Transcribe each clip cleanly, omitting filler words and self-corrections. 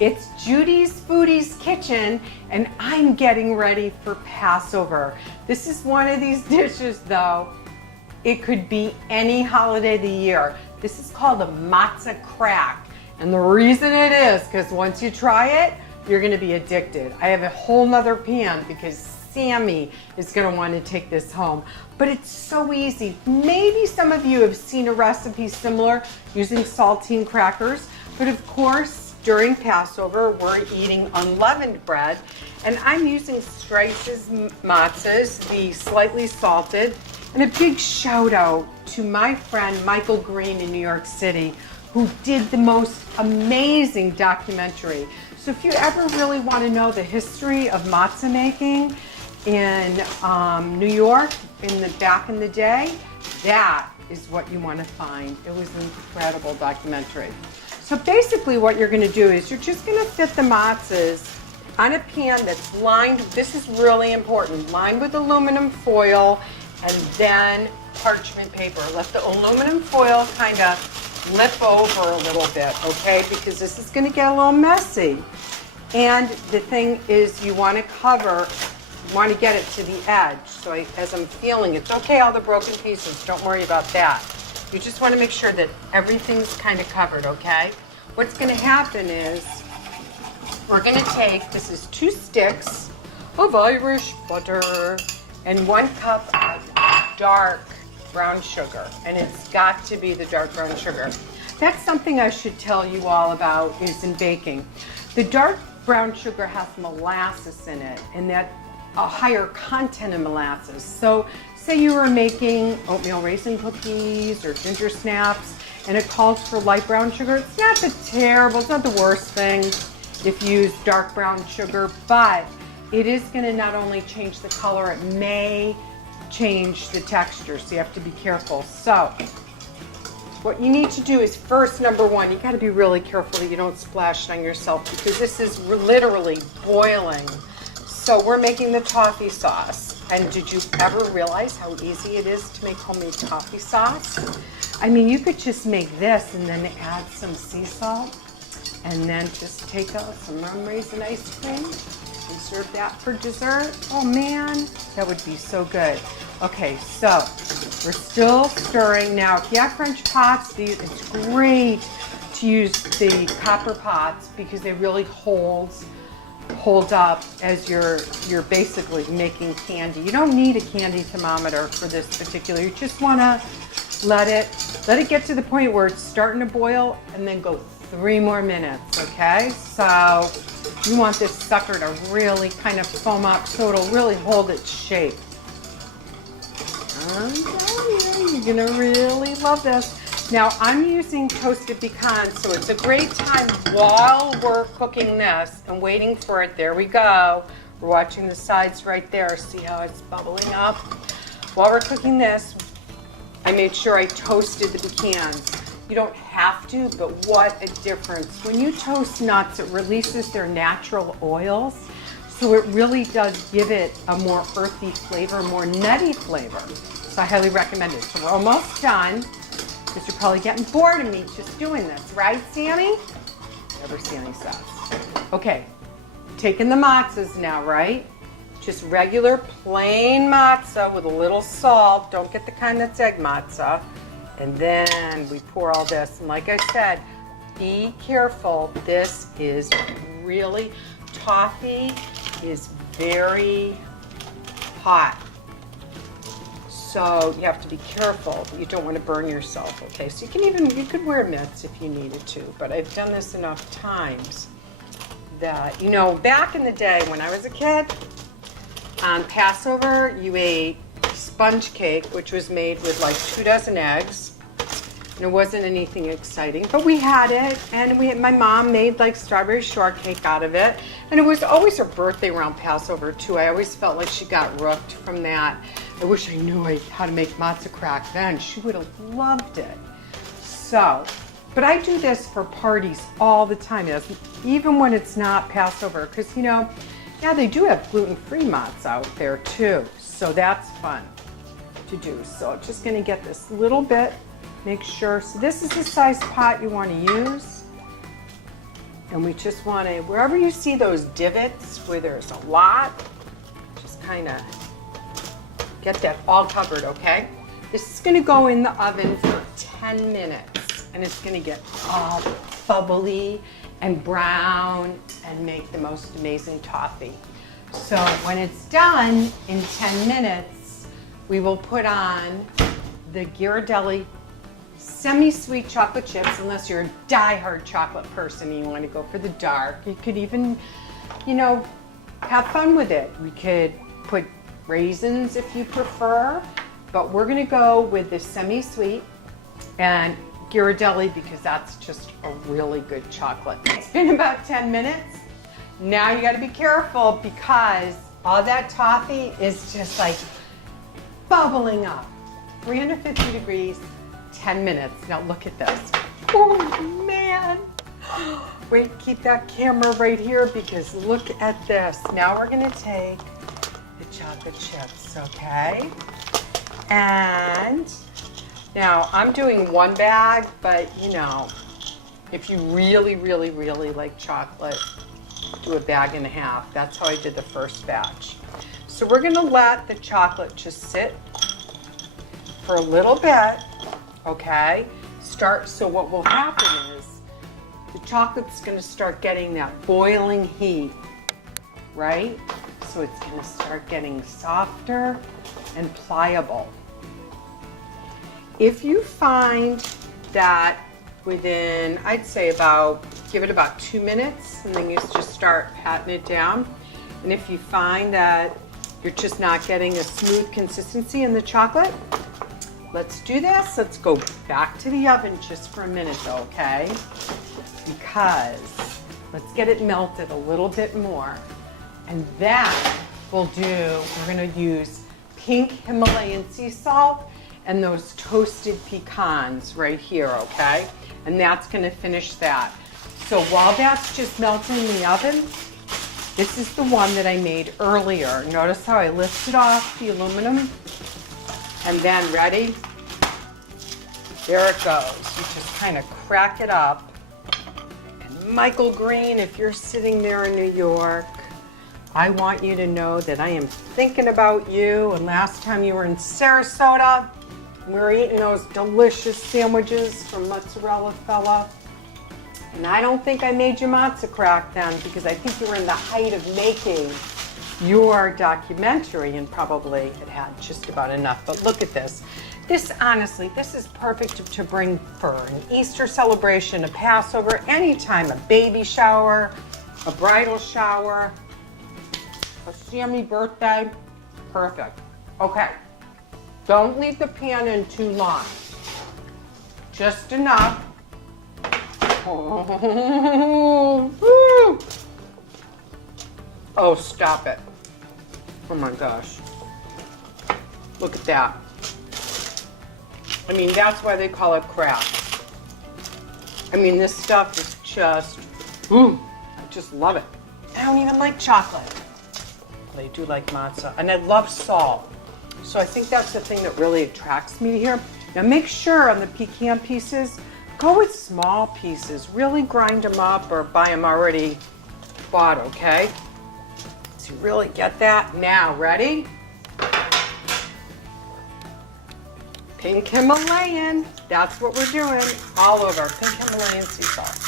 It's Judy's Foodie's Kitchen, and I'm getting ready for Passover. This is one of these dishes, though. It could be any holiday of the year. This is called a matzah crack. And the reason it is, because once you try it, you're gonna be addicted. I have a whole nother pan because Sammy is gonna want to take this home. But it's so easy. Maybe some of you have seen a recipe similar using saltine crackers, but of course, during Passover, we're eating unleavened bread, and I'm using Strice's matzahs, the slightly salted. And a big shout out to my friend Michael Green in New York City, who did the most amazing documentary. So if you ever really want to know the history of matzah making in New York back in the day, that is what you want to find. It was an incredible documentary. So basically what you're going to do is you're just going to fit the matzahs on a pan that's lined, this is really important, lined with aluminum foil and then parchment paper. Let the aluminum foil kind of lip over a little bit, okay? Because this is going to get a little messy. And the thing is, you want to cover, you want to get it to the edge. So as I'm feeling, it's okay, all the broken pieces, don't worry about that. You just want to make sure that everything's kind of covered, okay? What's going to happen is, we're going to take, this is 2 sticks of Irish butter and 1 cup of dark brown sugar. And it's got to be the dark brown sugar. That's something I should tell you all about is in baking. The dark brown sugar has molasses in it, and that a higher content of molasses. So say you were making oatmeal raisin cookies or ginger snaps, and it calls for light brown sugar. It's not it's not the worst thing if you use dark brown sugar, but it is going to not only change the color, it may change the texture, so you have to be careful. So what you need to do is first, number one, you got to be really careful that you don't splash it on yourself because this is literally boiling. So we're making the toffee sauce. And did you ever realize how easy it is to make homemade toffee sauce? I mean, you could just make this and then add some sea salt and then just take out some rum raisin ice cream and serve that for dessert. Oh man, that would be so good. Okay, so we're still stirring. Now, if you have French pots, it's great to use the copper pots because they really hold up as you're basically making candy. You don't need a candy thermometer for this particular. You just want to let it get to the point where it's starting to boil and then go 3 more minutes, okay? So you want this sucker to really kind of foam up so it'll really hold its shape. I'm telling you, you're gonna really love this. Now I'm using toasted pecans, so it's a great time while we're cooking this and waiting for it. There we go. We're watching the sides right there. See how it's bubbling up? While we're cooking this, I made sure I toasted the pecans. You don't have to, but what a difference. When you toast nuts, it releases their natural oils, so it really does give it a more earthy flavor, more nutty flavor. So I highly recommend it. So we're almost done, because you're probably getting bored of me just doing this, right, Sammy? Whatever Sammy says. Okay, taking the matzahs now, right? Just regular plain matzah with a little salt. Don't get the kind that's egg matzah. And then we pour all this. And like I said, be careful. This is really, toffee is very hot. So you have to be careful. You don't want to burn yourself, okay? So you could wear mitts if you needed to, but I've done this enough times that, you know, back in the day when I was a kid, on Passover, you ate sponge cake, which was made with like 2 dozen eggs. And it wasn't anything exciting, but we had it, and my mom made like strawberry shortcake out of it. And it was always her birthday around Passover too. I always felt like she got rooked from that. I wish I knew how to make matzah crack then. She would have loved it. So, but I do this for parties all the time, even when it's not Passover, because, you know, yeah, they do have gluten-free matzah out there too. So that's fun to do. So just gonna get this little bit, make sure. So this is the size pot you want to use. And we just want to, wherever you see those divots where there's a lot, just kind of get that all covered, okay? This is going to go in the oven for 10 minutes, and it's going to get all bubbly and brown and make the most amazing toffee. So when it's done in 10 minutes, we will put on the Ghirardelli semi-sweet chocolate chips, unless you're a die-hard chocolate person and you want to go for the dark. You could even, you know, have fun with it. We could put raisins if you prefer, but we're going to go with the semi-sweet and Ghirardelli because that's just a really good chocolate. It's been about 10 minutes. Now you got to be careful because all that toffee is just like bubbling up. 350 degrees, 10 minutes. Now look at this. Oh man. Wait, keep that camera right here because look at this. Now we're going to take the chocolate chips, okay? And now I'm doing one bag, but you know, if you really, really, really like chocolate, do a bag and a half. That's how I did the first batch. So we're going to let the chocolate just sit for a little bit, okay? So what will happen is the chocolate's going to start getting that boiling heat, right? So it's going to start getting softer and pliable. If you find that within, I'd say give it about 2 minutes, and then you just start patting it down. And if you find that you're just not getting a smooth consistency in the chocolate, let's do this. Let's go back to the oven just for a minute though, okay? Because let's get it melted a little bit more. And then we're gonna use pink Himalayan sea salt and those toasted pecans right here, okay? And that's gonna finish that. So while that's just melting in the oven, this is the one that I made earlier. Notice how I lifted off the aluminum and then ready? There it goes. You just kind of crack it up. And Michael Green, if you're sitting there in New York, I want you to know that I am thinking about you. And last time you were in Sarasota, we were eating those delicious sandwiches from Mozzarella Fella. And I don't think I made you matzah crack then because I think you were in the height of making your documentary and probably had just about enough. But look at this. This, honestly, this is perfect to bring for an Easter celebration, a Passover, anytime, a baby shower, a bridal shower, a Sammy birthday. Perfect. Okay. Don't leave the pan in too long. Just enough. Oh, stop it. Oh my gosh. Look at that. I mean, that's why they call it craft. I mean, this stuff is just, I just love it. I don't even like chocolate. But I do like matzah. And I love salt. So I think that's the thing that really attracts me here. Now make sure on the pecan pieces, go with small pieces. Really grind them up or buy them already bought, okay? So you really get that. Now, ready? Pink Himalayan. That's what we're doing. All over. Pink Himalayan sea salt.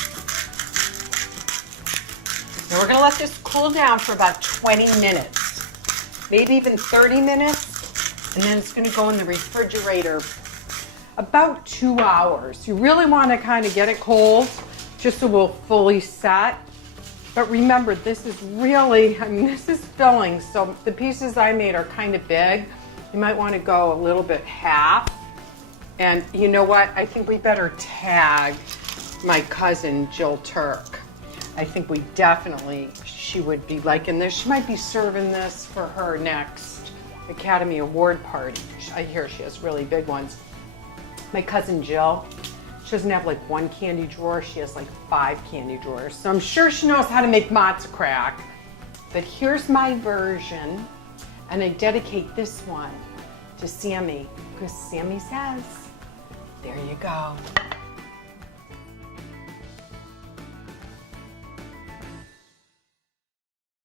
Now we're going to let this cool down for about 20 minutes. Maybe even 30 minutes. And then it's going to go in the refrigerator about 2 hours. You really want to kind of get it cold just so we'll fully set. But remember, this is really, I mean, this is filling. So the pieces I made are kind of big. You might want to go a little bit half. And you know what? I think we better tag my cousin, Jill Turk. I think we definitely, she would be liking this. She might be serving this for her next Academy Award party. I hear she has really big ones. My cousin Jill, she doesn't have like one candy drawer, she has like 5 candy drawers. So I'm sure she knows how to make matzah crack. But here's my version, and I dedicate this one to Sammy, because Sammy says, there you go.